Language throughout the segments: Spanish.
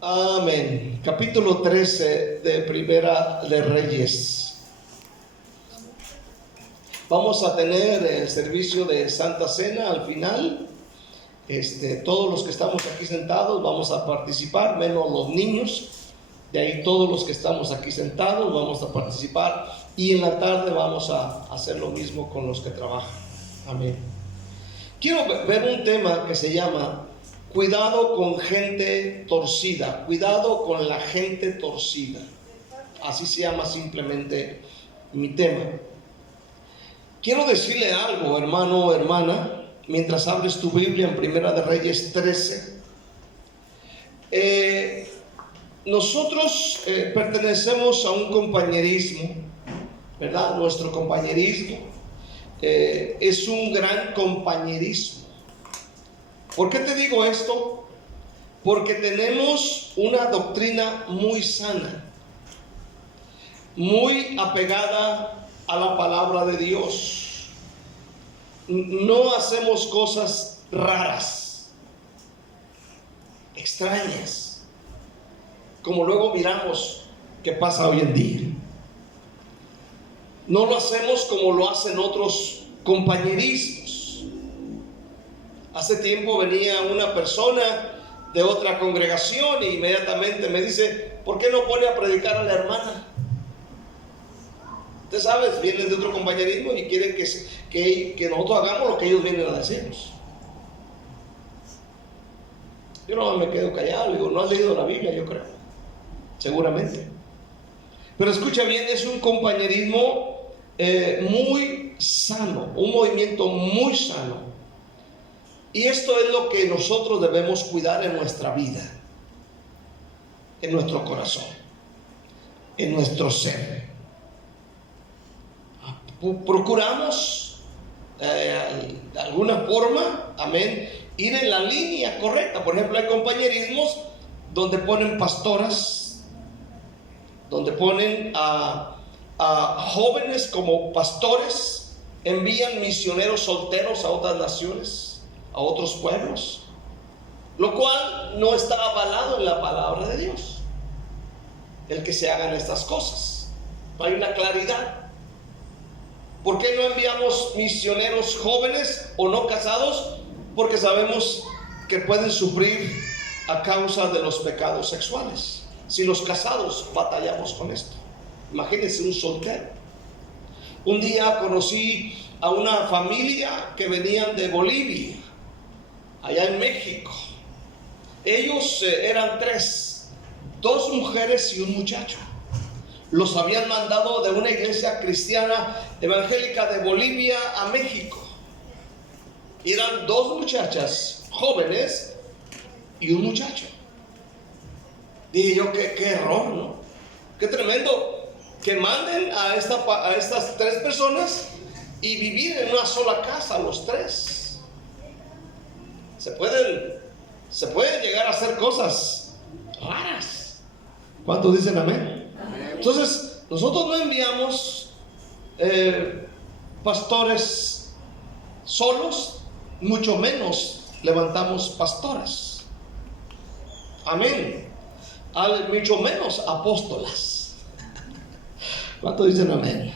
Amén. Capítulo 13 de Primera de Reyes. Vamos a tener el servicio de Santa Cena al final. Todos los que estamos aquí sentados vamos a participar, menos los niños. De ahí todos los que estamos aquí sentados vamos a participar. Y en la tarde vamos a hacer lo mismo con los que trabajan. Amén. Quiero ver un tema que se llama cuidado con gente torcida. Cuidado con la gente torcida. Así se llama simplemente mi tema. Quiero decirle algo, hermano o hermana, mientras abres tu Biblia en Primera de Reyes 13. Nosotros pertenecemos a un compañerismo, ¿verdad? Nuestro compañerismo es un gran compañerismo. ¿Por qué te digo esto? Porque tenemos una doctrina muy sana, muy apegada a la palabra de Dios. No hacemos cosas raras, extrañas, como luego miramos que pasa hoy en día. No lo hacemos como lo hacen otros compañerismos. Hace tiempo venía una persona de otra congregación e inmediatamente me dice: ¿por qué no pone a predicar a la hermana? Usted sabe, vienen de otro compañerismo y quieren que nosotros hagamos lo que ellos vienen a decirnos. Yo no me quedo callado, digo, no has leído la Biblia, yo creo, seguramente. Pero escucha bien, es un compañerismo muy sano, un movimiento muy sano. Y esto es lo que nosotros debemos cuidar en nuestra vida, en nuestro corazón, en nuestro ser. Procuramos de alguna forma, amén, ir en la línea correcta. Por ejemplo, hay compañerismos donde ponen pastoras, donde ponen a jóvenes como pastores, envían misioneros solteros a otras naciones, a otros pueblos, lo cual no está avalado en la palabra de Dios, el que se hagan estas cosas. Hay una claridad. ¿Por qué no enviamos misioneros jóvenes o no casados? Porque sabemos que pueden sufrir a causa de los pecados sexuales. Si los casados batallamos con esto, imagínense un soltero. Un día conocí a una familia que venían de Bolivia, allá en México. Ellos eran 3, 2 mujeres y un muchacho. Los habían mandado de una iglesia cristiana evangélica de Bolivia a México. Eran 2 muchachas jóvenes y un muchacho. Dije yo, qué error, ¿no? Qué tremendo que manden a estas 3 personas y vivir en una sola casa los 3. Se pueden llegar a hacer cosas raras. ¿Cuántos dicen amén? Entonces, nosotros no enviamos pastores solos, mucho menos levantamos pastoras. Amén. Mucho menos apóstolas. ¿Cuántos dicen amén?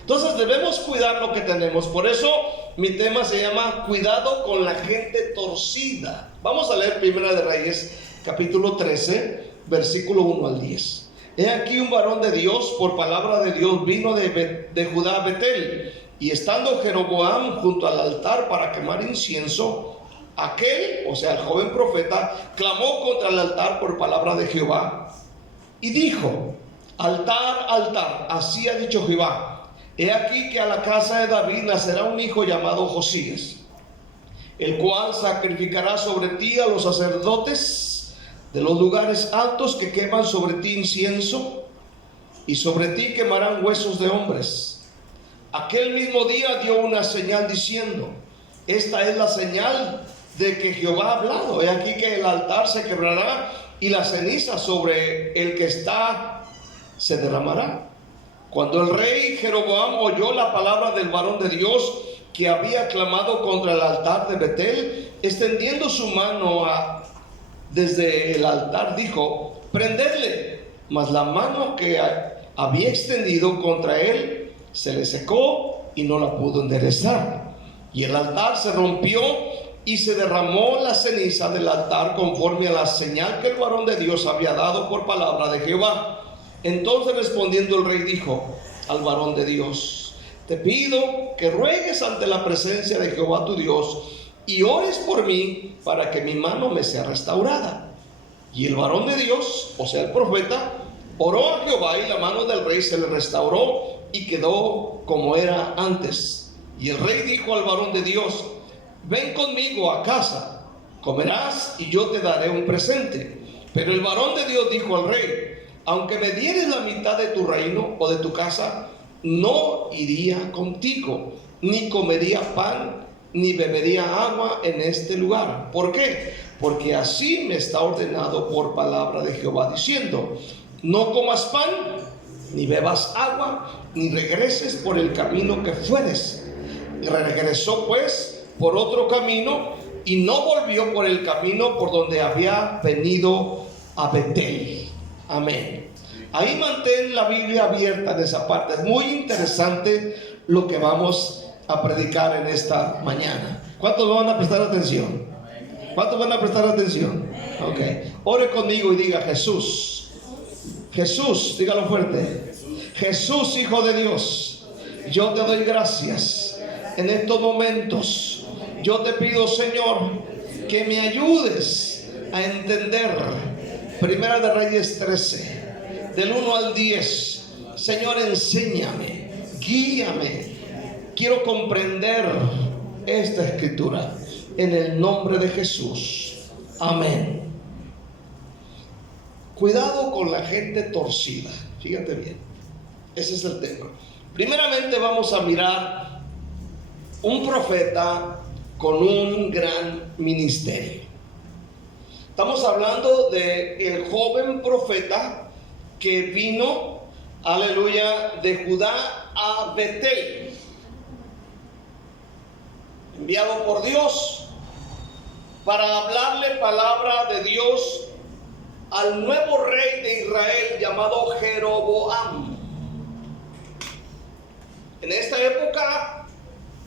Entonces debemos cuidar lo que tenemos. Por eso mi tema se llama cuidado con la gente torcida. Vamos a leer Primera de Reyes, capítulo 13, versículo 1 al 10. He aquí un varón de Dios, por palabra de Dios, vino de Judá a Betel, y estando Jeroboam junto al altar para quemar incienso, aquel, o sea el joven profeta, clamó contra el altar por palabra de Jehová, y dijo: altar, altar, así ha dicho Jehová, he aquí que a la casa de David nacerá un hijo llamado Josías, el cual sacrificará sobre ti a los sacerdotes de los lugares altos que queman sobre ti incienso, y sobre ti quemarán huesos de hombres. Aquel mismo día dio una señal diciendo: esta es la señal de que Jehová ha hablado. He aquí que el altar se quebrará y la ceniza sobre el que está se derramará. Cuando el rey Jeroboam oyó la palabra del varón de Dios que había clamado contra el altar de Betel, extendiendo su mano desde el altar dijo: prendedle. Mas la mano que había extendido contra él se le secó y no la pudo enderezar. Y el altar se rompió y se derramó la ceniza del altar conforme a la señal que el varón de Dios había dado por palabra de Jehová. Entonces respondiendo el rey dijo al varón de Dios: te pido que ruegues ante la presencia de Jehová tu Dios y ores por mí para que mi mano me sea restaurada. Y el varón de Dios, o sea el profeta, oró a Jehová y la mano del rey se le restauró y quedó como era antes. Y el rey dijo al varón de Dios: ven conmigo a casa, comerás y yo te daré un presente. Pero el varón de Dios dijo al rey: aunque me dieres la mitad de tu reino o de tu casa, no iría contigo, ni comería pan, ni bebería agua en este lugar. ¿Por qué? Porque así me está ordenado por palabra de Jehová, diciendo: no comas pan, ni bebas agua, ni regreses por el camino que fueres. Y regresó pues por otro camino y no volvió por el camino por donde había venido a Betel. Amén. Ahí mantén la Biblia abierta en esa parte. Es muy interesante lo que vamos a predicar en esta mañana. ¿Cuántos van a prestar atención? ¿Cuántos van a prestar atención? Ok. Ore conmigo y diga: Jesús. Jesús, dígalo fuerte. Jesús, Hijo de Dios, yo te doy gracias en estos momentos. Yo te pido, Señor, que me ayudes a entender Primera de Reyes 13, del 1 al 10. Señor, enséñame, guíame. Quiero comprender esta escritura en el nombre de Jesús. Amén. Cuidado con la gente torcida. Fíjate bien, ese es el tema. Primeramente vamos a mirar un profeta con un gran ministerio. Estamos hablando de el joven profeta que vino, aleluya, de Judá a Betel, enviado por Dios para hablarle palabra de Dios al nuevo rey de Israel llamado Jeroboam. En esta época,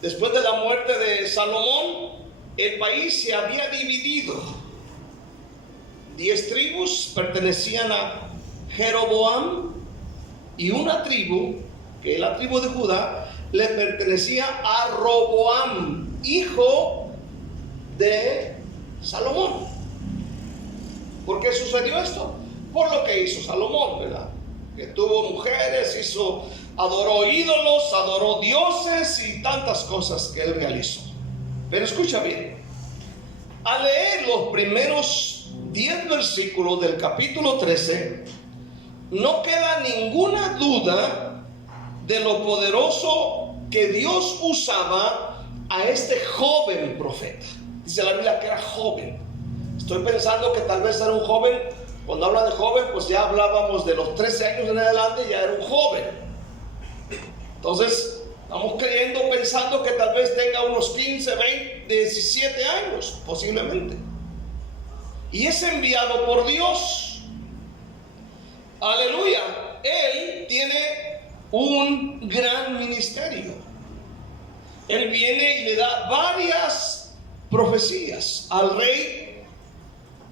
después de la muerte de Salomón, el país se había dividido. 10 tribus pertenecían a Jeroboam y una tribu, que es la tribu de Judá, le pertenecía a Roboam, hijo de Salomón. ¿Por qué sucedió esto? Por lo que hizo Salomón, ¿verdad? Que tuvo mujeres, adoró ídolos, adoró dioses y tantas cosas que él realizó. Pero escucha bien, al leer los primeros 10 versículos del capítulo 13, no queda ninguna duda de lo poderoso que Dios usaba a este joven profeta. Dice la Biblia que era joven. Estoy pensando que tal vez era un joven. Cuando habla de joven, pues ya hablábamos de los 13 años en adelante, ya era un joven. Entonces, estamos pensando que tal vez tenga unos 15, 20, 17 años, posiblemente. Y es enviado por Dios. Aleluya. Él tiene un gran ministerio. Él viene y le da varias profecías al rey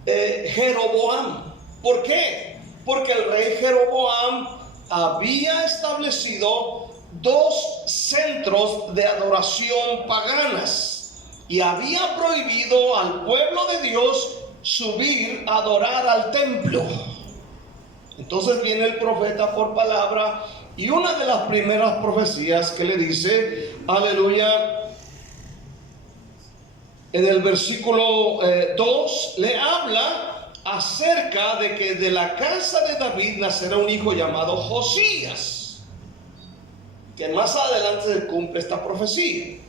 Jeroboam. ¿Por qué? Porque el rey Jeroboam había establecido 2 centros de adoración paganas y había prohibido al pueblo de Dios subir a adorar al templo. Entonces viene el profeta por palabra y una de las primeras profecías que le dice, aleluya, en el versículo 2 le habla acerca de que de la casa de David nacerá un hijo llamado Josías, que más adelante se cumple esta profecía.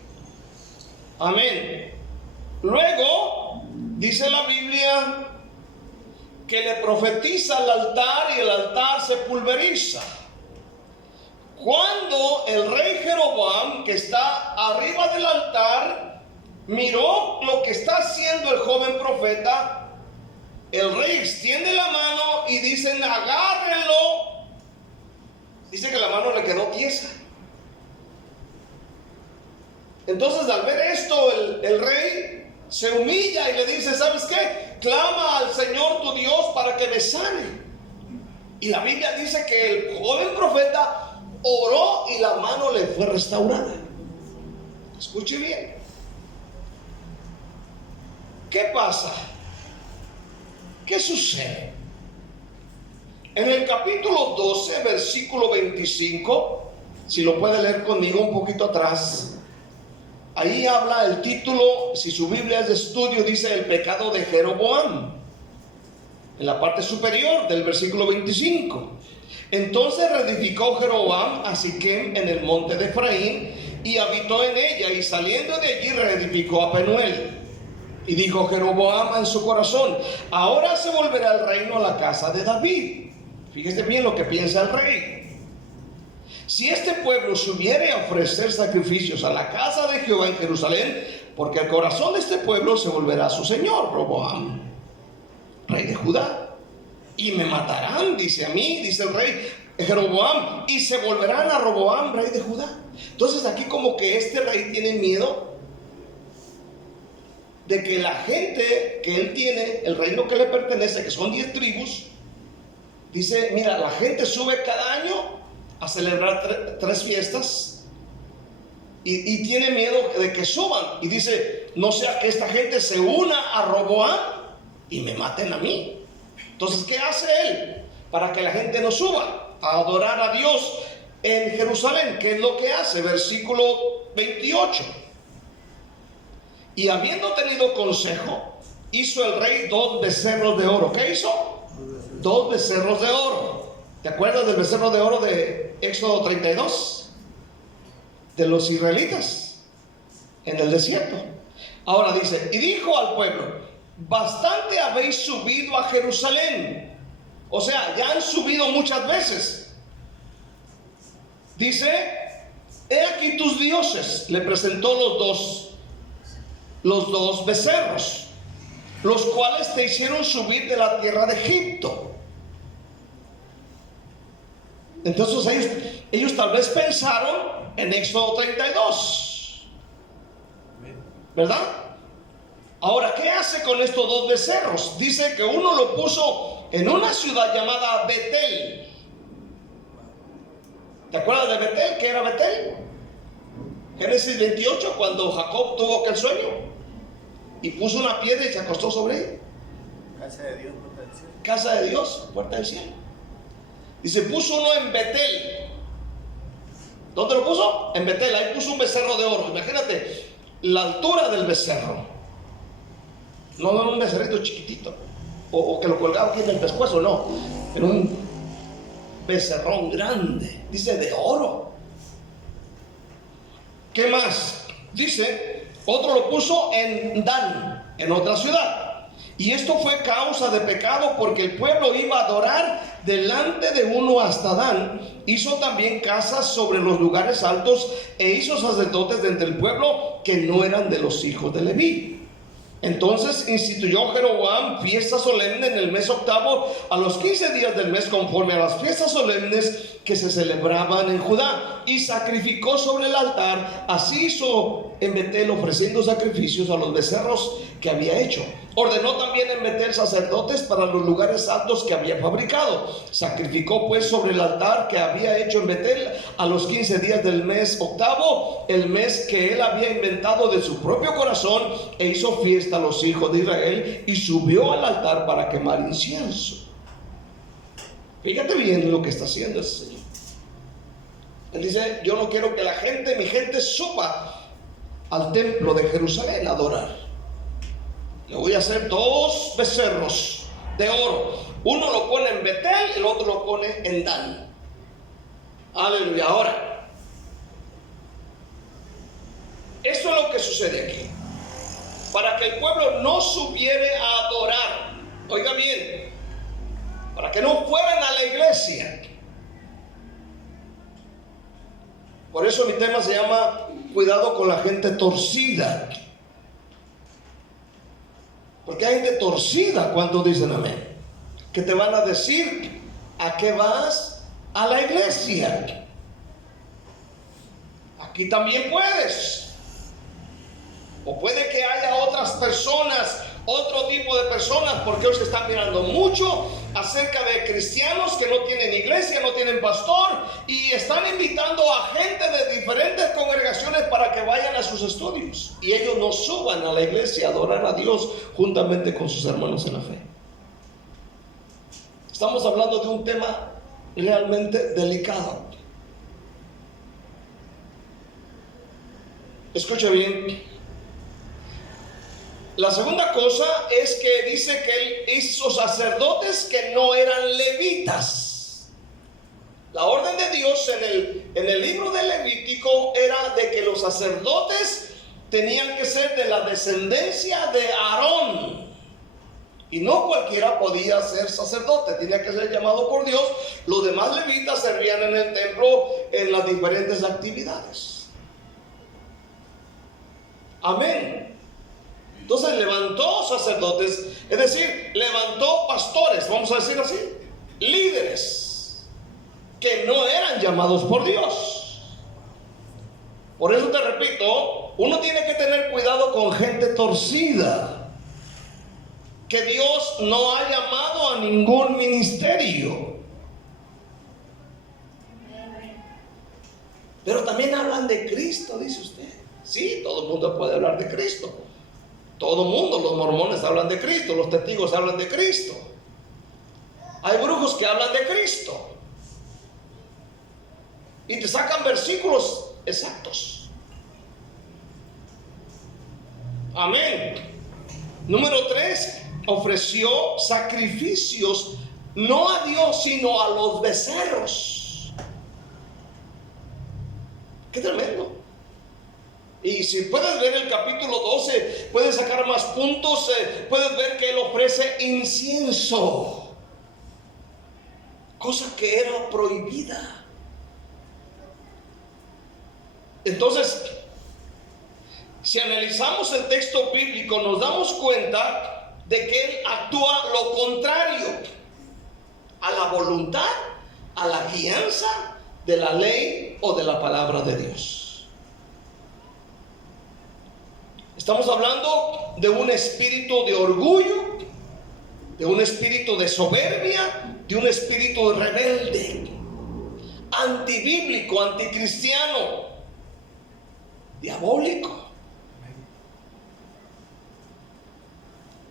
Amén. Luego dice la Biblia que le profetiza al altar y el altar se pulveriza. Cuando el rey Jeroboam, que está arriba del altar, miró lo que está haciendo el joven profeta, El rey extiende la mano y dicen: agárrenlo. Dice que la mano le quedó tiesa. Entonces, al ver esto, el rey se humilla y le dice: ¿sabes qué? Clama al Señor tu Dios para que me sane. Y la Biblia dice que el joven profeta oró y la mano le fue restaurada. Escuche bien. ¿Qué pasa? ¿Qué sucede? En el capítulo 12, versículo 25, si lo puede leer conmigo un poquito atrás, ahí habla el título, si su Biblia es de estudio, dice el pecado de Jeroboam, en la parte superior del versículo 25. Entonces reedificó Jeroboam a Siquem en el monte de Efraín y habitó en ella, y saliendo de allí reedificó a Penuel. Y dijo Jeroboam en su corazón: ahora se volverá el reino a la casa de David. Fíjese bien lo que piensa el rey. Si este pueblo subiere a ofrecer sacrificios a la casa de Jehová en Jerusalén, porque el corazón de este pueblo se volverá a su señor Roboam, rey de Judá, y me matarán, dice a mí, dice el rey Jeroboam, y se volverán a Roboam, rey de Judá. Entonces aquí como que este rey tiene miedo de que la gente que él tiene, el reino que le pertenece, que son 10 tribus, dice: mira, la gente sube cada año a celebrar 3 fiestas y tiene miedo de que suban, y dice: no sea que esta gente se una a Roboam y me maten a mí. Entonces, ¿qué hace él para que la gente no suba a adorar a Dios en Jerusalén? ¿Qué es lo que hace? Versículo 28. Y habiendo tenido consejo, hizo el rey 2 becerros de oro. ¿Qué hizo? 2 becerros de oro. ¿Te acuerdas del becerro de oro de Éxodo 32? De los israelitas en el desierto. Ahora dice: y dijo al pueblo: bastante habéis subido a Jerusalén. O sea, ya han subido muchas veces. Dice: he aquí tus dioses. Le presentó los dos becerros, los cuales te hicieron subir de la tierra de Egipto. Entonces ellos tal vez pensaron en Éxodo 32, ¿verdad? Ahora, ¿qué hace con estos 2 becerros? Dice que uno lo puso en una ciudad llamada Betel. ¿Te acuerdas de Betel? ¿Qué era Betel? Génesis 28, cuando Jacob tuvo aquel sueño y puso una piedra y se acostó sobre ella. Casa de Dios, puerta del cielo. Casa de Dios, puerta del cielo. Y se puso uno en Betel. ¿Dónde lo puso? En Betel. Ahí puso un becerro de oro. Imagínate la altura del becerro. No era un becerrito chiquitito o que lo colgaba aquí en el pescuezo, no. Era un becerrón grande. Dice de oro. ¿Qué más? Dice, otro lo puso en Dan, en otra ciudad. Y esto fue causa de pecado, porque el pueblo iba a adorar delante de uno hasta Dan. Hizo también casas sobre los lugares altos e hizo sacerdotes de entre el pueblo que no eran de los hijos de Leví. Entonces instituyó Jeroboam fiesta solemne en el mes octavo, a los 15 días del mes, conforme a las fiestas solemnes que se celebraban en Judá, y sacrificó sobre el altar. Así hizo en Betel, ofreciendo sacrificios a los becerros que había hecho. Ordenó también en Betel sacerdotes para los lugares altos que había fabricado. Sacrificó pues sobre el altar que había hecho en Betel a los 15 días del mes octavo, el mes que él había inventado de su propio corazón, e hizo fiesta a los hijos de Israel y subió al altar para quemar incienso. Fíjate bien lo que está haciendo ese señor. Él dice: yo no quiero que mi gente suba al templo de Jerusalén a adorar. Le voy a hacer 2 becerros de oro. Uno lo pone en Betel, el otro lo pone en Dan. Aleluya. Ahora, eso es lo que sucede aquí. Para que el pueblo no subiere a adorar, oiga bien, para que no fueran a la iglesia. Por eso mi tema se llama cuidado con la gente torcida. Porque hay gente torcida, ¿cuántos dicen amén? Que te van a decir, ¿a qué vas a la iglesia? Aquí también puedes. O puede que haya otras personas, otro tipo de personas, porque hoy se están mirando mucho acerca de cristianos que no tienen iglesia, no tienen pastor, y están invitando a gente de diferentes congregaciones para que vayan a sus estudios, y ellos no suban a la iglesia a adorar a Dios juntamente con sus hermanos en la fe. Estamos hablando de un tema realmente delicado. Escucha bien. La segunda cosa es que dice que él hizo sacerdotes que no eran levitas. La orden de Dios en el libro de Levítico era de que los sacerdotes tenían que ser de la descendencia de Aarón. Y no cualquiera podía ser sacerdote, tenía que ser llamado por Dios. Los demás levitas servían en el templo en las diferentes actividades. Amén. Entonces levantó sacerdotes, es decir, levantó pastores, vamos a decir así, líderes que no eran llamados por Dios. Por eso te repito, uno tiene que tener cuidado con gente torcida, que Dios no ha llamado a ningún ministerio. Pero también hablan de Cristo, dice usted. Sí, todo el mundo puede hablar de Cristo. Todo el mundo, los mormones hablan de Cristo, los testigos hablan de Cristo. Hay brujos que hablan de Cristo y te sacan versículos exactos. Amén. Número 3, ofreció sacrificios no a Dios sino a los becerros. Qué tremendo. Y si puedes ver el capítulo 12, puedes sacar más puntos, puedes ver que él ofrece incienso, cosa que era prohibida. Entonces, si analizamos el texto bíblico, nos damos cuenta de que él actúa lo contrario a la voluntad, a la guianza de la ley o de la palabra de Dios. Estamos hablando de un espíritu de orgullo, de un espíritu de soberbia, de un espíritu rebelde, antibíblico, anticristiano, diabólico.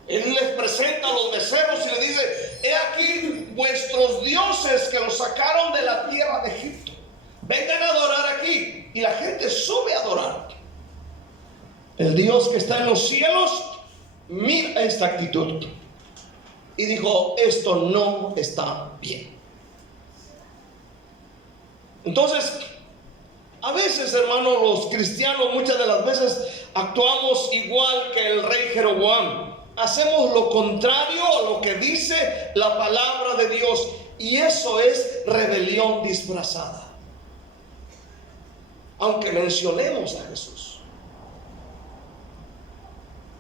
Él les presenta a los becerros y le dice: he aquí vuestros dioses que los sacaron de la tierra de Egipto, vengan a adorar aquí. Y la gente sube a adorar. El Dios que está en los cielos mira esta actitud y dijo: esto no está bien. Entonces, a veces, hermanos, los cristianos muchas de las veces actuamos igual que el rey Jeroboam. Hacemos lo contrario a lo que dice la palabra de Dios, y eso es rebelión disfrazada. Aunque mencionemos a Jesús.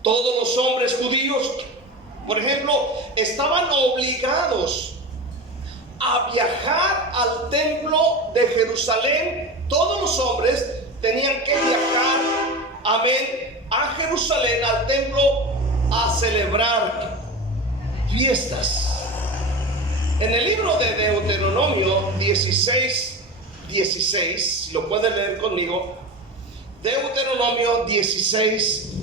Todos los hombres judíos, por ejemplo, estaban obligados a viajar al templo de Jerusalén. Todos los hombres tenían que viajar, amén, a Jerusalén, al templo, a celebrar fiestas. En el libro de Deuteronomio 16, si lo pueden leer conmigo, Deuteronomio 16.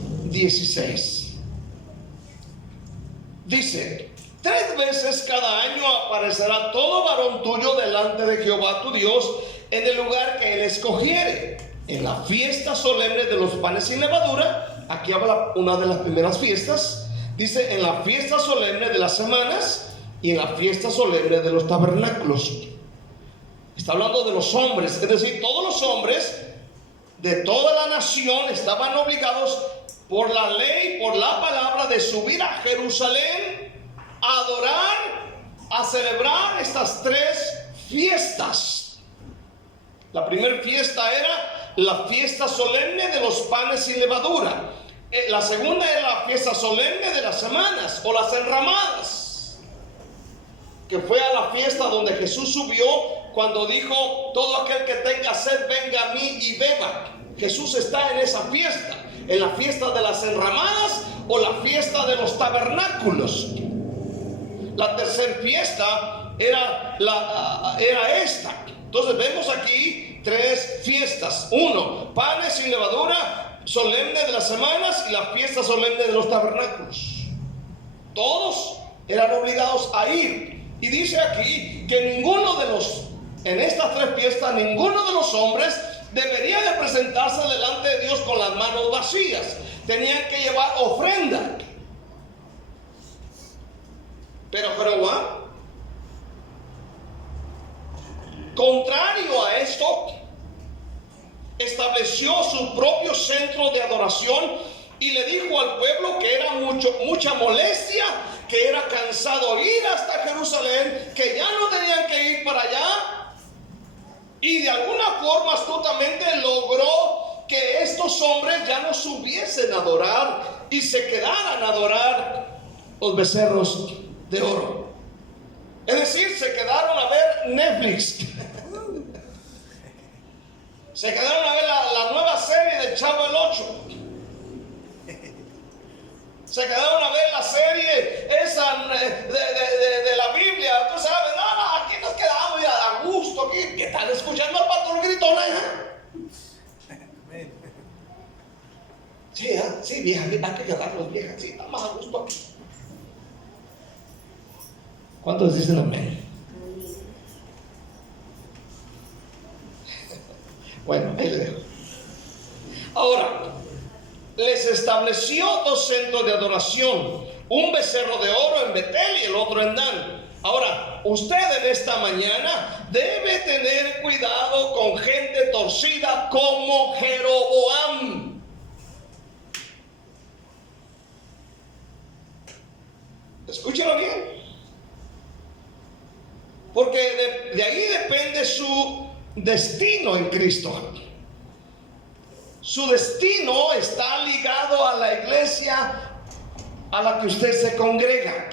Dice: 3 veces cada año aparecerá todo varón tuyo delante de Jehová tu Dios en el lugar que él escogiere, en la fiesta solemne de los panes sin levadura. Aquí habla una de las primeras fiestas. Dice: en la fiesta solemne de las semanas y en la fiesta solemne de los tabernáculos. Está hablando de los hombres, es decir, todos los hombres de toda la nación estaban obligados por la ley, por la palabra, de subir a Jerusalén a adorar, a celebrar estas 3 fiestas. La primera fiesta era la fiesta solemne de los panes sin levadura. La segunda es la fiesta solemne de las semanas o las enramadas, que fue a la fiesta donde Jesús subió cuando dijo: todo aquel que tenga sed venga a mí y beba. Jesús está en esa fiesta, en la fiesta de las enramadas o la fiesta de los tabernáculos. La tercera fiesta era esta. Entonces vemos aquí tres fiestas: uno, panes sin levadura, solemne de las semanas, y la fiesta solemne de los tabernáculos. Todos eran obligados a ir. Y dice aquí que en estas tres fiestas, ninguno de los hombres debería de presentarse delante de Dios con las manos vacías. Tenían que llevar ofrenda. Pero Jeroboam, contrario a esto, estableció su propio centro de adoración y le dijo al pueblo que era mucha molestia, que era cansado ir hasta Jerusalén, que ya no tenían que ir para allá, y de alguna forma astutamente logró que estos hombres ya no subiesen a adorar y se quedaran a adorar los becerros de oro. Es decir, se quedaron a ver Netflix. Se quedaron a ver la nueva serie del Chavo el 8. Se quedaron a ver la serie esa de la Biblia. Tú sabes, no, aquí nos quedamos ya a gusto. Aquí, que están escuchando al pastor gritón. Sí, vieja, hay que quedarnos, vieja. Sí, estamos a gusto aquí. ¿Cuántos dicen amén? Bueno, ahí le dejo. Ahora, les estableció dos centros de adoración: un becerro de oro en Betel y el otro en Dan. Ahora, usted en esta mañana debe tener cuidado con gente torcida como Jeroboam. Escúchalo bien, porque de ahí depende su destino en Cristo. Su destino está ligado a la iglesia a la que usted se congrega.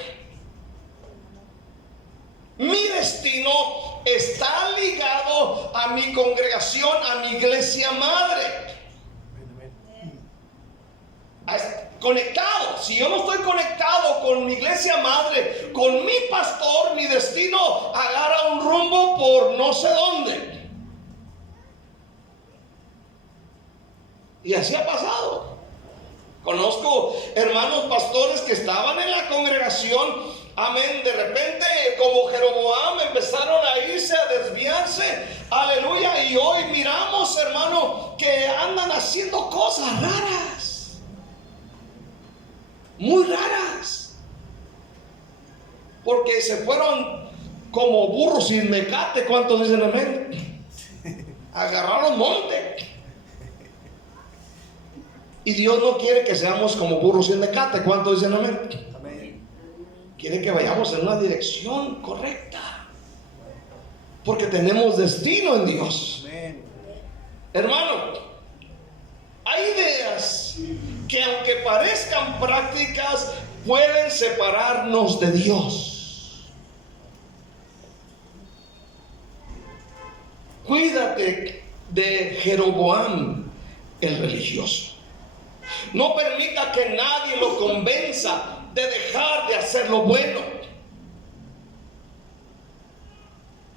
Mi destino está ligado a mi congregación, a mi iglesia madre. Conectado. Si yo no estoy conectado con mi iglesia madre, con mi pastor, mi destino agarra un rumbo por no sé dónde. Y así ha pasado. Conozco hermanos pastores que estaban en la congregación, amén, de repente como Jeroboam empezaron a irse, a desviarse, aleluya, y hoy miramos, hermano, que andan haciendo cosas raras, muy raras, porque se fueron como burros sin mecate. ¿Cuántos dicen amén? Agarraron monte. Y Dios no quiere que seamos como burros sin mecate. ¿Cuántos dicen amén? Amén. Quiere que vayamos en una dirección correcta, porque tenemos destino en Dios. Amén. Hermano, hay ideas que, aunque parezcan prácticas, pueden separarnos de Dios. Cuídate de Jeroboam el religioso. No permita que nadie lo convenza de dejar de hacer lo bueno.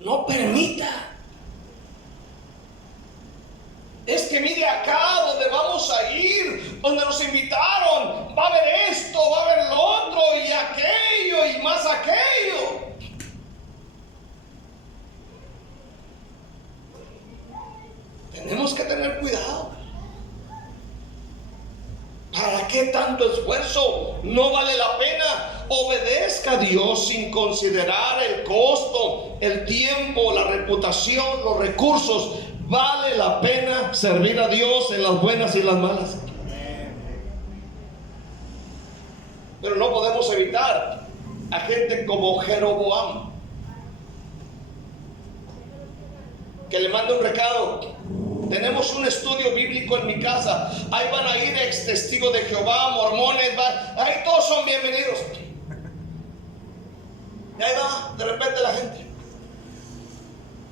No permita. Es que mire acá donde vamos a ir, donde nos invitaron, va a haber esto, va a haber lo otro y aquello y más aquello. Tenemos que tener cuidado. ¿Para qué tanto esfuerzo? No vale la pena. Obedezca a Dios sin considerar el costo, el tiempo, la reputación, los recursos. Vale la pena servir a Dios en las buenas y las malas. Pero no podemos evitar a gente como Jeroboam, que le manda un recado: Tenemos un estudio bíblico en mi casa. Ahí van a ir ex testigos de Jehová, mormones, ahí todos son bienvenidos. Y ahí va, de repente la gente.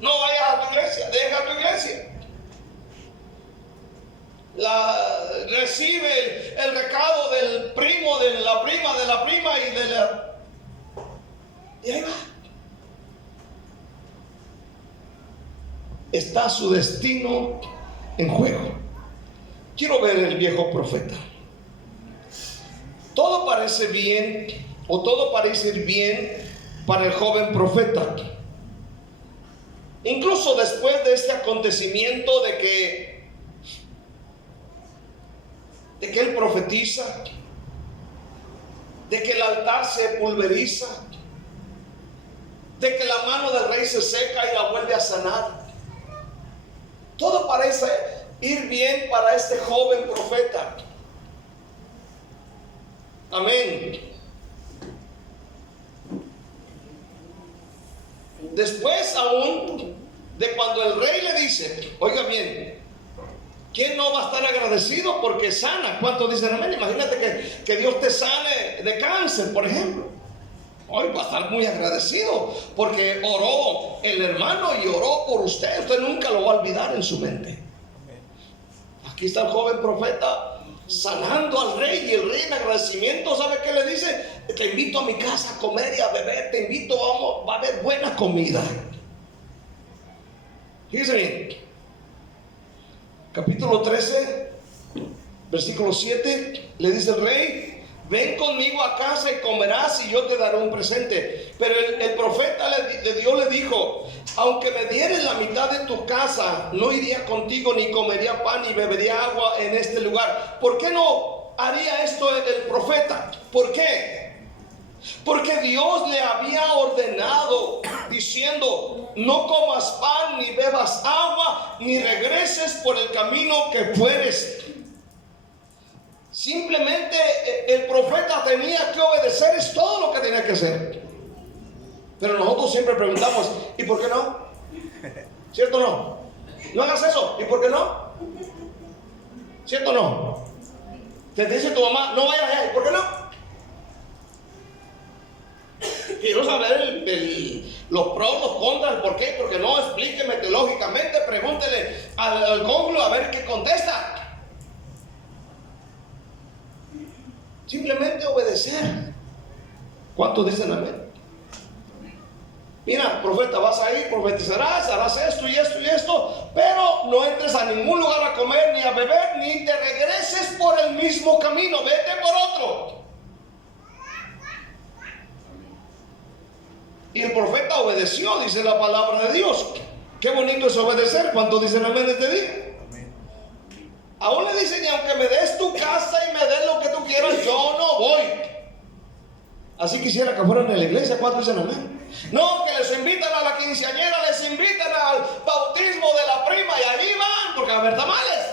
No vayas a tu iglesia, deja tu iglesia. Recibe el recado del primo, de la prima y de la... Y ahí va. Está su destino en juego. Quiero ver el viejo profeta. Todo parece bien, o todo parece ir bien para el joven profeta. Incluso después de este acontecimiento de que él profetiza, de que el altar se pulveriza, de que la mano del rey se seca y la vuelve a sanar. Todo parece ir bien para este joven profeta. Amén. Después aún de cuando el rey le dice, oiga bien, ¿quién no va a estar agradecido porque sana? ¿Cuántos dicen amén? Imagínate que Dios te sane de cáncer, por ejemplo. Hoy va a estar muy agradecido porque oró el hermano y oró por usted. Usted nunca lo va a olvidar en su mente. Aquí está el joven profeta sanando al rey, y el rey en agradecimiento, ¿sabe qué le dice? Te invito a mi casa a comer y a beber, te invito, vamos, va a haber buena comida. Fíjense bien, capítulo 13, versículo 7, le dice el rey, ven conmigo a casa y comerás y yo te daré un presente. Pero el profeta de Dios le dijo, aunque me dieres la mitad de tu casa, no iría contigo, ni comería pan, ni bebería agua en este lugar. ¿Por qué no haría esto el profeta? ¿Por qué? Porque Dios le había ordenado diciendo, no comas pan, ni bebas agua, ni regreses por el camino que fueres. Simplemente el profeta tenía que obedecer, es todo lo que tenía que hacer. Pero nosotros siempre preguntamos, ¿y por qué no? ¿Cierto o no? No hagas eso, ¿y por qué no? ¿Cierto o no? Te dice tu mamá, no vayas allá, ¿y por qué no? Quiero saber los pros, los contras, el por qué, porque no, explíqueme teológicamente, pregúntele al cónjuge a ver qué contesta. Simplemente obedecer. ¿Cuántos dicen amén? Mira, profeta, vas a ir, profetizarás, harás esto y esto y esto, pero no entres a ningún lugar a comer ni a beber, ni te regreses por el mismo camino, vete por otro. Y el profeta obedeció, dice la palabra de Dios. Qué bonito es obedecer. ¿Cuántos dicen amén este día? Aún le dicen, y aunque me des tu casa y me des lo que tú quieras, yo no voy. Así quisiera que fueran en la iglesia. ¿Cuántos dicen amén? No, que les invitan a la quinceañera, les invitan al bautismo de la prima y allí van, porque va a haber tamales.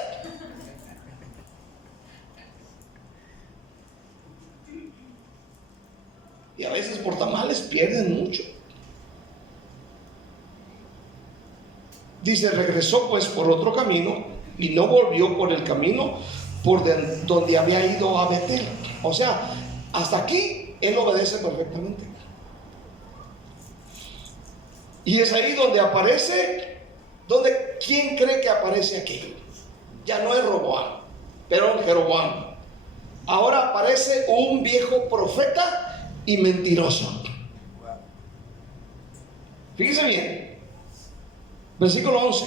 Y a veces por tamales pierden mucho. Dice, regresó pues por otro camino y no volvió por el camino por donde había ido a Betel. O sea, hasta aquí él obedece perfectamente. Y es ahí donde aparece, ¿quién cree que aparece aquí? Ya no es Roboam, pero Jeroboam. Ahora aparece un viejo profeta y mentiroso. Fíjese bien, versículo 11.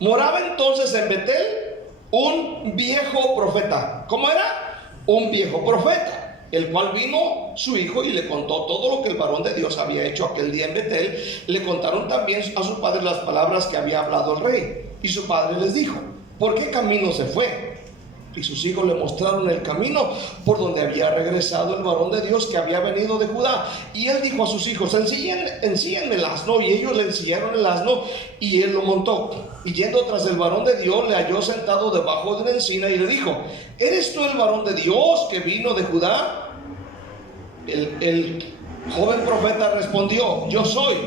Moraba entonces en Betel un viejo profeta. ¿Cómo era? Un viejo profeta, el cual vino su hijo y le contó todo lo que el varón de Dios había hecho aquel día en Betel. Le contaron también a su padre las palabras que había hablado el rey. Y su padre les dijo, ¿por qué camino se fue? Y sus hijos le mostraron el camino por donde había regresado el varón de Dios que había venido de Judá. Y él dijo a sus hijos, ensíenme el asno. Y ellos le ensillaron el asno y él lo montó. Y yendo tras el varón de Dios, le halló sentado debajo de una encina y le dijo, ¿eres tú el varón de Dios que vino de Judá? El joven profeta respondió, yo soy.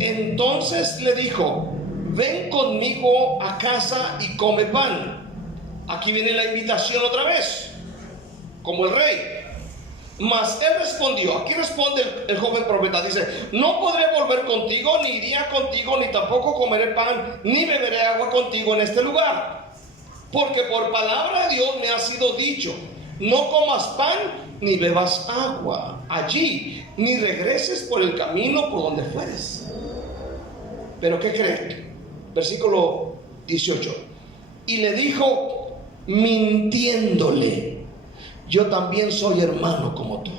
Entonces le dijo, ven conmigo a casa y come pan. Aquí viene la invitación otra vez, como el rey. Mas él respondió, aquí responde el joven profeta, dice: no podré volver contigo, ni iría contigo, ni tampoco comeré pan, ni beberé agua contigo en este lugar. Porque por palabra de Dios me ha sido dicho: no comas pan, ni bebas agua allí, ni regreses por el camino por donde fueres. Pero ¿qué creen? Versículo 18. Y le dijo, mintiéndole: yo también soy hermano como tú.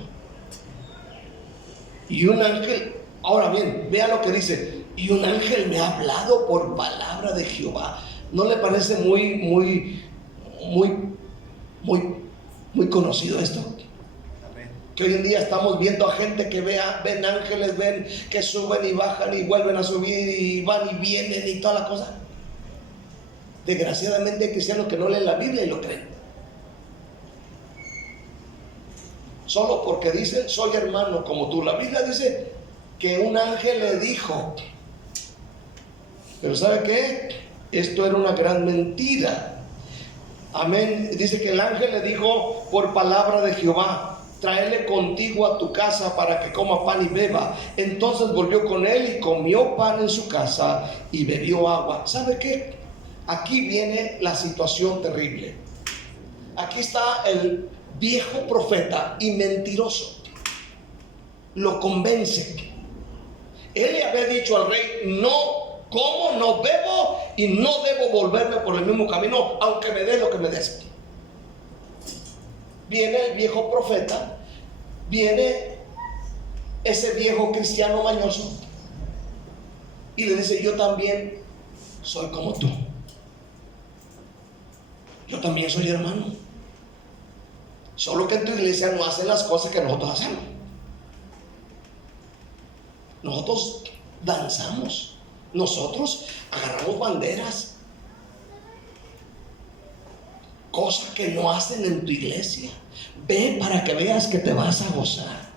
Y un ángel, ahora bien, vea lo que dice: y un ángel me ha hablado por palabra de Jehová. ¿No le parece muy conocido esto? Que hoy en día estamos viendo a gente que ven ángeles, ven que suben y bajan y vuelven a subir y van y vienen y toda la cosa. Desgraciadamente hay cristianos que no leen la Biblia y lo creen. Solo porque dicen soy hermano como tú. La Biblia dice que un ángel le dijo. Pero ¿sabe qué? Esto era una gran mentira. Amén. Dice que el ángel le dijo por palabra de Jehová: tráele contigo a tu casa para que coma pan y beba. Entonces volvió con él y comió pan en su casa y bebió agua. ¿Sabe qué? Aquí viene la situación terrible. Aquí está el viejo profeta y mentiroso. Lo convence. Él le había dicho al rey: no como, no bebo y no debo volverme por el mismo camino, aunque me des lo que me des. Viene el viejo profeta, viene ese viejo cristiano mañoso y le dice: yo también soy como tú, yo también soy hermano, solo que en tu iglesia no hacen las cosas que nosotros hacemos. Nosotros danzamos, nosotros agarramos banderas, cosas que no hacen en tu iglesia. Ve para que veas que te vas a gozar.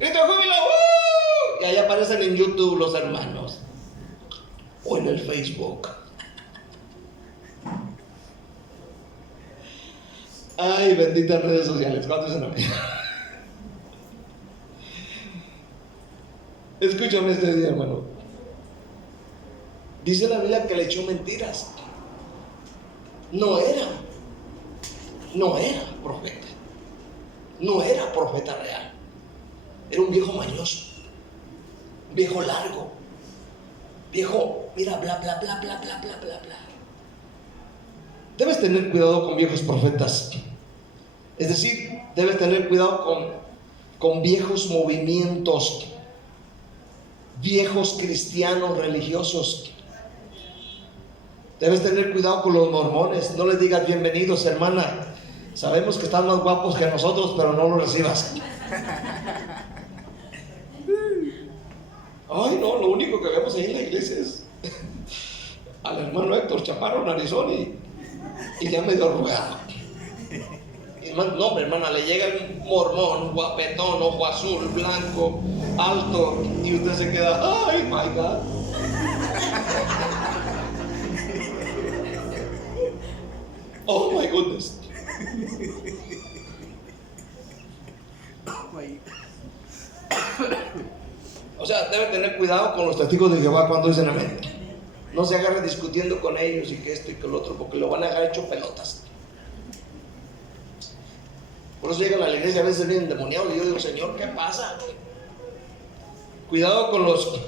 Grito júbilo. Y ahí aparecen en YouTube los hermanos, o en el Facebook. Ay, benditas redes sociales. ¿Cuántos dicen amén? Escúchame este día, hermano. Dice la Biblia que le echó mentiras. No era profeta. No era profeta real. Era un viejo mañoso, viejo largo, viejo, mira, bla, bla, bla, bla, bla, bla, bla, bla. Debes tener cuidado con viejos profetas. Es decir, debes tener cuidado con viejos movimientos, viejos cristianos religiosos. Debes tener cuidado con los mormones. No les digas bienvenidos, hermana. Sabemos que están más guapos que nosotros, pero no los recibas. Ay, no, lo único que vemos ahí en la iglesia es al hermano Héctor Chaparro, narizón y ya medio arrugado. No, hermana, le llega el mormón, guapetón, ojo azul, blanco, alto, y usted se queda, ay, my God. Oh, my goodness. O sea, debe tener cuidado con los testigos de Jehová cuando dicen amén. No se agarre discutiendo con ellos y que esto y que lo otro, porque lo van a dejar hecho pelotas. Por eso llegan a la iglesia a veces bien endemoniados y yo digo, Señor, ¿qué pasa? Cuidado con los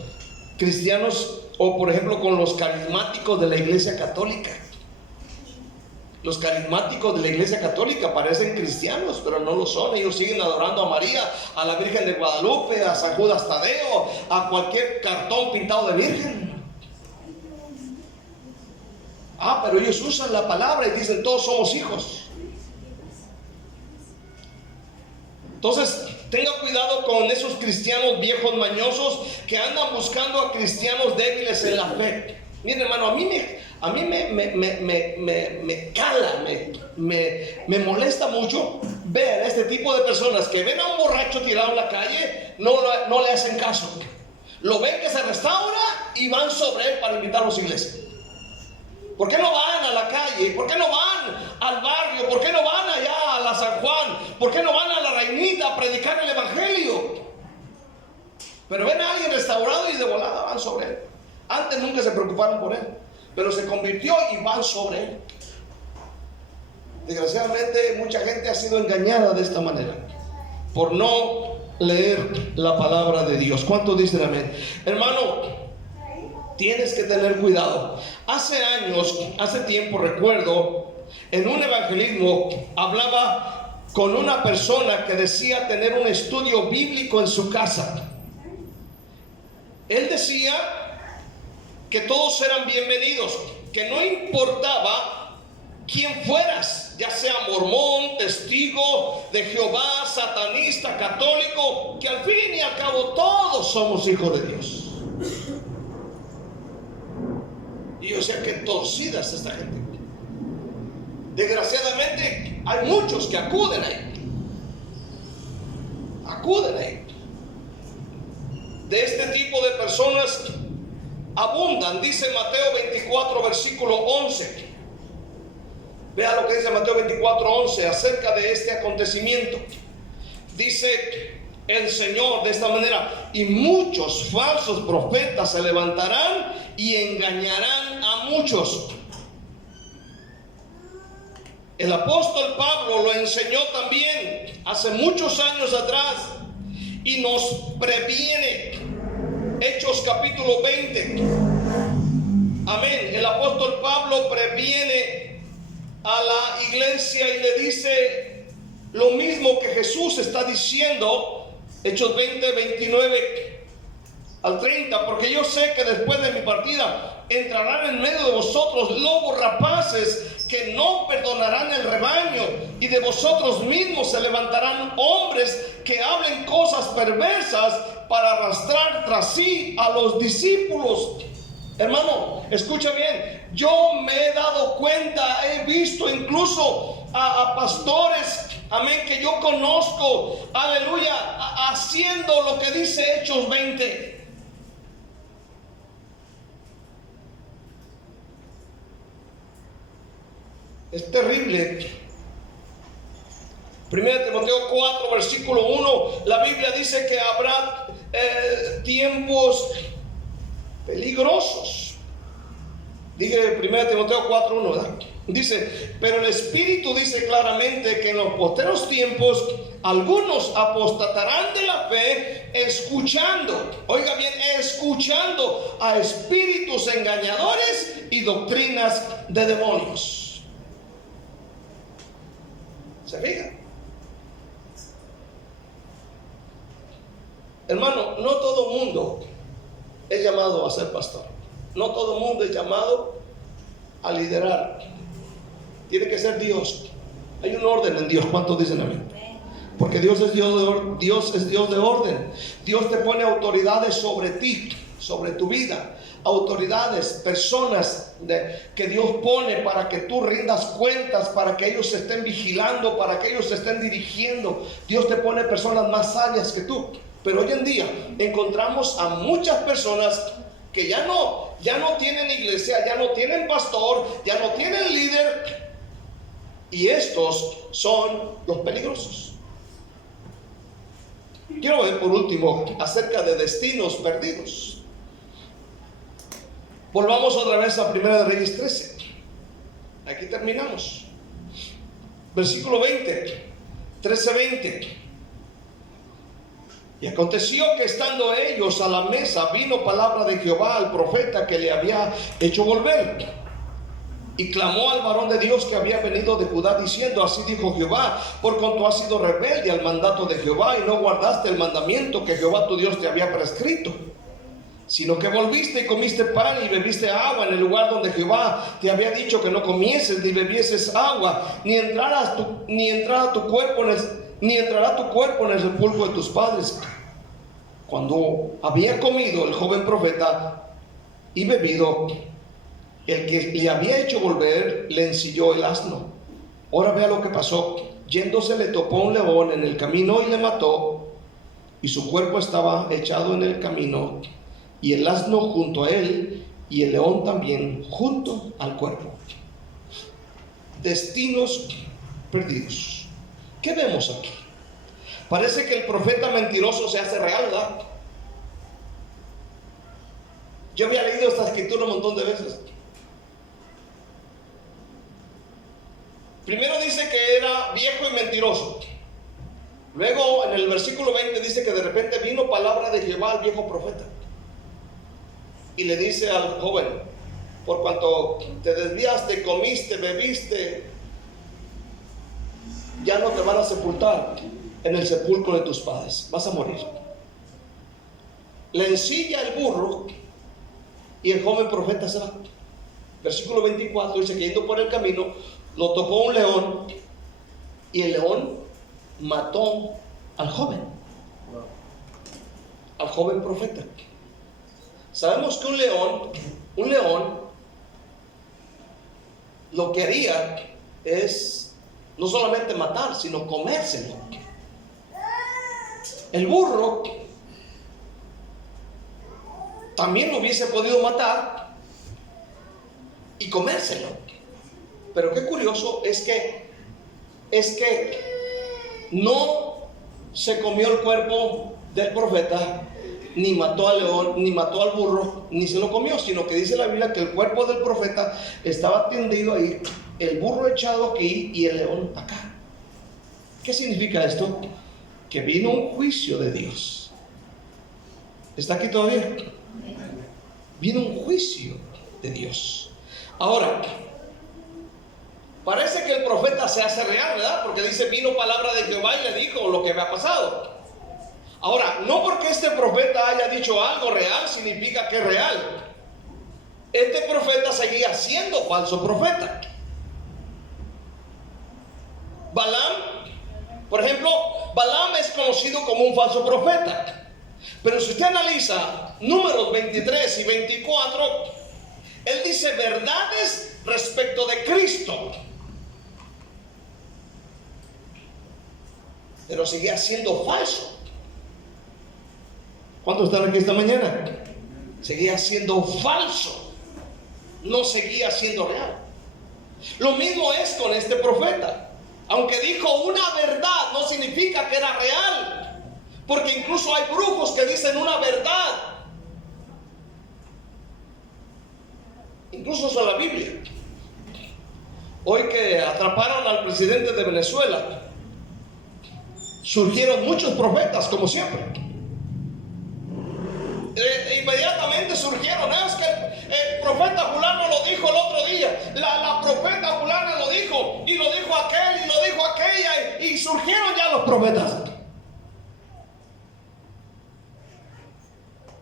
cristianos, o por ejemplo con los carismáticos de la iglesia católica. Los carismáticos de la iglesia católica parecen cristianos, pero no lo son. Ellos siguen adorando a María, a la Virgen de Guadalupe, a San Judas Tadeo, a cualquier cartón pintado de virgen. Pero ellos usan la palabra y dicen todos somos hijos. Entonces, tenga cuidado con esos cristianos viejos mañosos que andan buscando a cristianos débiles en la fe. Mire, hermano, a mí me cala, me molesta mucho ver a este tipo de personas que ven a un borracho tirado en la calle, no le hacen caso. Lo ven que se restaura y van sobre él para invitarlo a su iglesia. ¿Por qué no van a la calle? ¿Por qué no van al barrio? ¿Por qué no van allá a la San Juan? ¿Por qué no van a la Reinita a predicar el evangelio? Pero ven a alguien restaurado y de volada van sobre él. Antes nunca se preocuparon por él, pero se convirtió y van sobre él. Desgraciadamente mucha gente ha sido engañada de esta manera por no leer la palabra de Dios. ¿Cuántos dicen amén? Hermano, tienes que tener cuidado. Hace tiempo recuerdo, en un evangelismo hablaba con una persona que decía tener un estudio bíblico en su casa. Él decía que todos eran bienvenidos, que no importaba quién fueras, ya sea mormón, testigo de Jehová, satanista, católico, que al fin y al cabo todos somos hijos de Dios. Y yo sé que torcida es esta gente. Desgraciadamente hay muchos que acuden ahí. De este tipo de personas abundan. Dice Mateo 24 versículo 11. Vea lo que dice Mateo 24, 11 acerca de este acontecimiento. Dice el Señor de esta manera: y muchos falsos profetas se levantarán y engañarán a muchos. El apóstol Pablo lo enseñó también hace muchos años atrás y nos previene. Hechos capítulo 20. Amén. El apóstol Pablo previene a la iglesia y le dice lo mismo que Jesús está diciendo. Hechos 20, 29 al 30. Porque yo sé que después de mi partida entrarán en medio de vosotros lobos rapaces que no perdonarán el rebaño, y de vosotros mismos se levantarán hombres que hablen cosas perversas para arrastrar tras sí a los discípulos. Hermano, escucha bien. Yo me he dado cuenta, he visto incluso a pastores, amén, que yo conozco, aleluya, haciendo lo que dice Hechos 20. Es terrible. 1 Timoteo 4 versículo 1, la Biblia dice que habrá tiempos peligrosos. Dije 1 Timoteo 4, 1, ¿verdad? Dice, pero el Espíritu dice claramente que en los posteros tiempos algunos apostatarán de la fe, escuchando, oiga bien, escuchando a espíritus engañadores y doctrinas de demonios. ¿Se fijan? Hermano, no todo mundo es llamado a ser pastor. No todo mundo es llamado a liderar. Tiene que ser Dios. Hay un orden en Dios. ¿Cuántos dicen amén? Porque Dios es Dios de orden. Dios te pone autoridades sobre ti, sobre tu vida. Autoridades, personas que Dios pone para que tú rindas cuentas, para que ellos se estén vigilando, para que ellos se estén dirigiendo. Dios te pone personas más sabias que tú. Pero hoy en día encontramos a muchas personas que ya no tienen iglesia, ya no tienen pastor, ya no tienen líder, y estos son los peligrosos. Quiero ver por último acerca de destinos perdidos. Volvamos otra vez a 1 Reyes 13. Aquí terminamos. Versículo 20, 13-20. Y aconteció que estando ellos a la mesa, vino palabra de Jehová al profeta que le había hecho volver. Y clamó al varón de Dios que había venido de Judá, diciendo: así dijo Jehová, por cuanto has sido rebelde al mandato de Jehová y no guardaste el mandamiento que Jehová tu Dios te había prescrito, sino que volviste y comiste pan y bebiste agua en el lugar donde Jehová te había dicho que no comieses ni bebieses agua, ni entrará tu cuerpo en el sepulcro de tus padres. Cuando había comido el joven profeta y bebido, el que le había hecho volver le ensilló el asno. Ahora vea lo que pasó. yéndose le topó un león en el camino y le mató, y su cuerpo estaba echado en el camino, y el asno junto a él, y el león también junto al cuerpo. Destinos perdidos. ¿Qué vemos aquí? Parece que el profeta mentiroso se hace real, ¿verdad? Yo había leído esta escritura un montón de veces. Primero dice que era viejo y mentiroso. Luego en el versículo 20 dice que de repente vino palabra de Jehová al viejo profeta. Y le dice al joven: por cuanto te desviaste, comiste, bebiste, ya no te van a sepultar en el sepulcro de tus padres, vas a morir. Le ensilla el burro y el joven profeta se va. Versículo 24 dice que yendo por el camino lo topó un león, y el león mató al joven profeta. Sabemos que un león lo que haría es no solamente matar, sino comérselo. El burro también lo hubiese podido matar y comérselo. Pero qué curioso es que no se comió el cuerpo del profeta, ni mató al león, ni mató al burro, ni se lo comió, sino que dice la Biblia que el cuerpo del profeta estaba tendido ahí, el burro echado aquí y el león acá. ¿Qué significa esto? Que vino un juicio de Dios. ¿Está aquí todavía? Vino un juicio de Dios. Ahora, parece que el profeta se hace real, ¿verdad? Porque dice, vino palabra de Jehová y le dijo lo que había pasado. Ahora, no porque este profeta haya dicho algo real significa que es real. Este profeta seguía siendo falso profeta. Balaam, por ejemplo, Balaam es conocido como un falso profeta. Pero si usted analiza Números 23 y 24, él dice verdades respecto de Cristo, pero seguía siendo falso. ¿Cuántos están aquí esta mañana? Seguía siendo falso, no seguía siendo real. Lo mismo es con este profeta. Aunque dijo una verdad, no significa que era real, porque incluso hay brujos que dicen una verdad, incluso en la Biblia. Hoy que atraparon al presidente de Venezuela, surgieron muchos profetas, como siempre. Inmediatamente surgieron, es que el profeta fulano lo dijo el otro día, la profeta fulana lo dijo, y lo dijo aquel, y lo dijo aquella, y surgieron ya los profetas.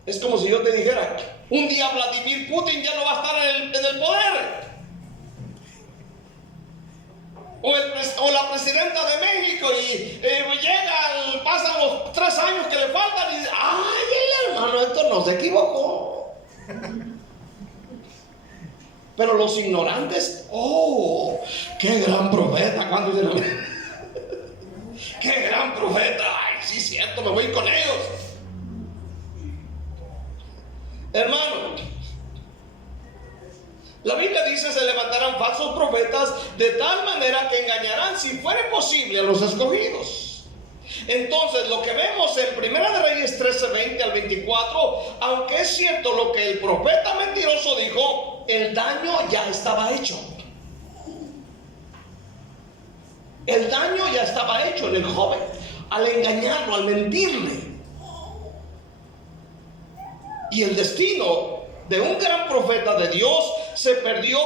Es como si yo te dijera, un día Vladimir Putin ya no va a estar en el poder, o la presidenta de México, y pasan los 3 años que le faltan, y dice, ay, el hermano Héctor no se equivocó. Pero los ignorantes, oh, qué gran profeta, cuando dicen, qué gran profeta, ay, sí, cierto, me voy con ellos. Hermano, la Biblia dice, se levantarán falsos profetas de tal manera que engañarán, si fuere posible, a los escogidos. Entonces, lo que vemos en 1 de Reyes 13, 20 al 24, aunque es cierto lo que el profeta mentiroso dijo, el daño ya estaba hecho. El daño ya estaba hecho en el joven, al engañarlo, al mentirle. Y el destino de un gran profeta de Dios se perdió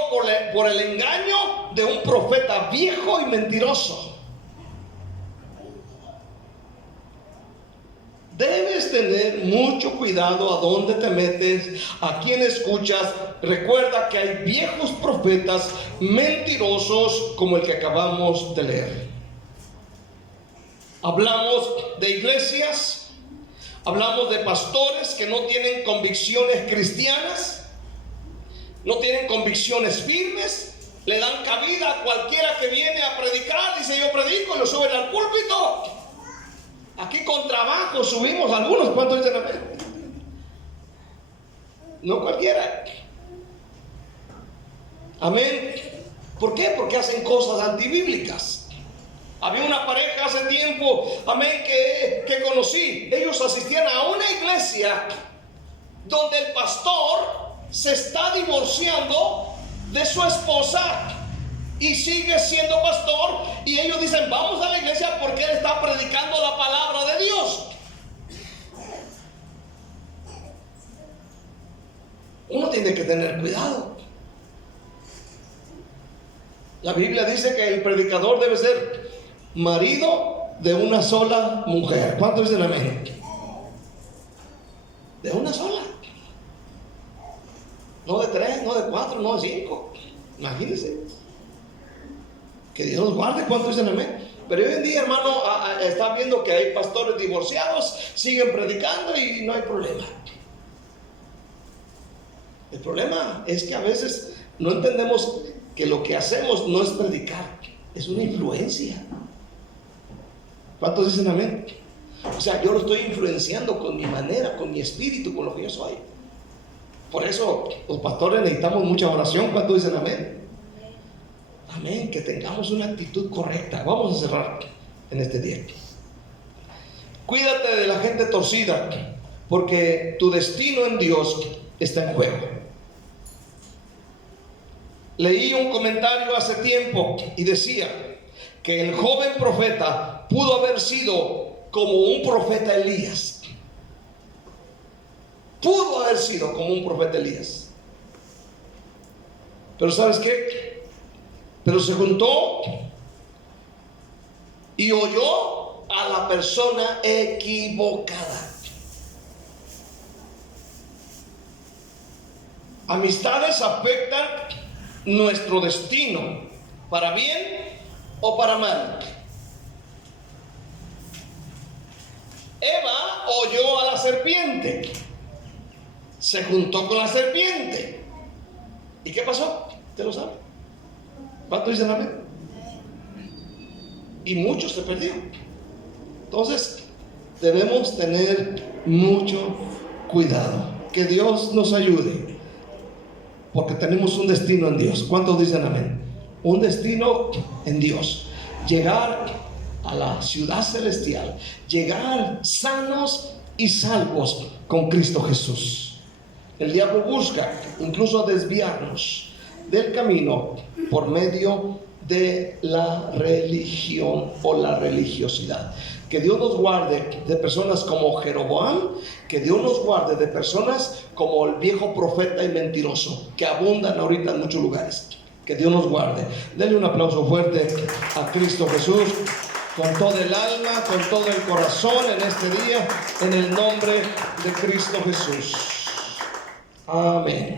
por el engaño de un profeta viejo y mentiroso. Debes tener mucho cuidado a dónde te metes, a quién escuchas. Recuerda que hay viejos profetas mentirosos como el que acabamos de leer. Hablamos de iglesias, hablamos de pastores que no tienen convicciones cristianas, no tienen convicciones firmes, le dan cabida a cualquiera que viene a predicar. Dice, yo predico, y lo suben al púlpito. Aquí con trabajo subimos algunos. ¿Cuántos dicen amén? No cualquiera. Amén. ¿Por qué? Porque hacen cosas antibíblicas. Había una pareja hace tiempo, amén, que conocí. Ellos asistían a una iglesia donde el pastor se está divorciando de su esposa y sigue siendo pastor, y ellos dicen, vamos a la iglesia porque él está predicando la palabra de Dios. Uno tiene que tener cuidado. La Biblia dice que el predicador debe ser marido de una sola mujer. ¿Cuántos dicen amén? De una sola. No de 3, no de 4, no de 5. Imagínense. Que Dios nos guarde. ¿Cuántos dicen amén? Pero hoy en día, hermano, está viendo que hay pastores divorciados, siguen predicando y no hay problema. El problema es que a veces no entendemos que lo que hacemos no es predicar, es una influencia. ¿Cuántos dicen amén? O sea, yo lo estoy influenciando con mi manera, con mi espíritu, con lo que yo soy. Por eso los pastores necesitamos mucha oración. ¿Cuántos dicen amén? Amén, que tengamos una actitud correcta. Vamos a cerrar en este día. Cuídate de la gente torcida, porque tu destino en Dios está en juego. Leí un comentario hace tiempo y decía que el joven profeta pudo haber sido como un profeta Elías. Pudo haber sido como un profeta Elías. Pero ¿sabes qué? Pero se juntó y oyó a la persona equivocada. Amistades afectan nuestro destino, para bien o para mal. Eva oyó a la serpiente, se juntó con la serpiente. ¿Y qué pasó? ¿Usted lo sabe? ¿Cuántos dicen amén? Y muchos se perdieron. Entonces debemos tener mucho cuidado. Que Dios nos ayude, porque tenemos un destino en Dios. ¿Cuántos dicen amén? Un destino en Dios. Llegar a la ciudad celestial, llegar sanos y salvos con Cristo Jesús. El diablo busca incluso desviarnos del camino por medio de la religión o la religiosidad. Que Dios nos guarde de personas como Jeroboam, que Dios nos guarde de personas como el viejo profeta y mentiroso, que abundan ahorita en muchos lugares. Que Dios nos guarde. Denle un aplauso fuerte a Cristo Jesús, con todo el alma, con todo el corazón en este día, en el nombre de Cristo Jesús. Amén.